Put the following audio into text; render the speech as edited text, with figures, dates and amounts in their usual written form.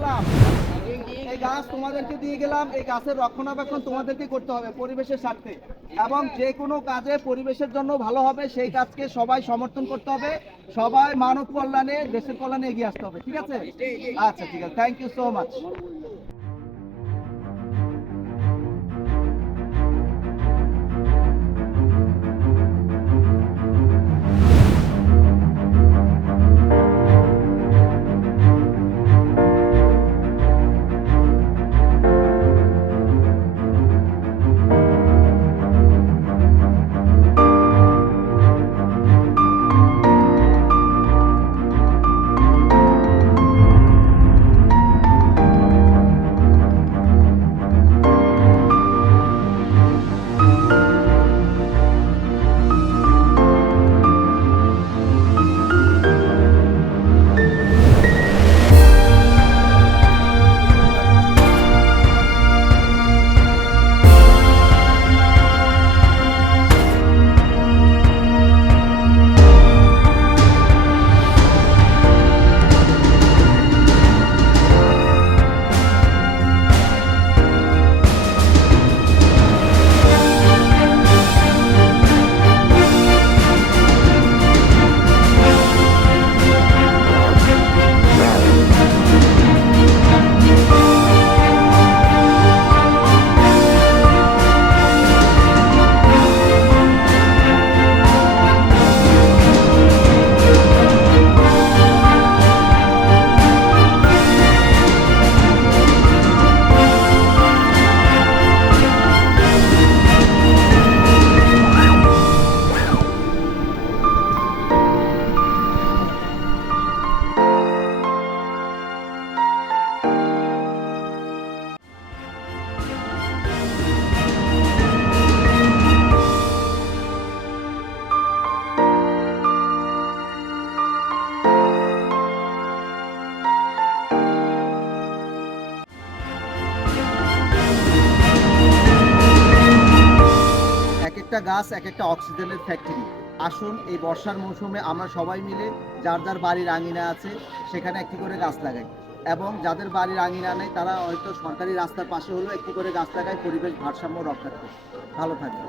করলাম, এই গাছ তোমাদেরকে দিয়ে গেলাম, এই গাছের রক্ষণাবেক্ষণ তোমাদেরকে করতে হবে পরিবেশের স্বার্থে, এবং যে কোনো কাজে পরিবেশের জন্য ভালো হবে সেই কাজকে সবাই সমর্থন করতে হবে, সবাই মানব কল্যাণে দেশের কল্যাণে এগিয়ে আসতে হবে। ঠিক আছে? আচ্ছা, ঠিক আছে, থ্যাংক ইউ সো মাচ। এক একটা গাছ এক একটা অক্সিজেনের ফ্যাক্টরি। আসুন এই বর্ষার মৌসুমে আমরা সবাই মিলে যার যার বাড়ির আঙিনা আছে সেখানে একটি করে গাছ লাগাই, এবং যাদের বাড়ির আঙিনা নেই তারা হয়তো সরকারি রাস্তার পাশে হলেও একটি করে গাছ লাগায়, পরিবেশ ভারসাম্য রক্ষা করে। ভালো থাকবে।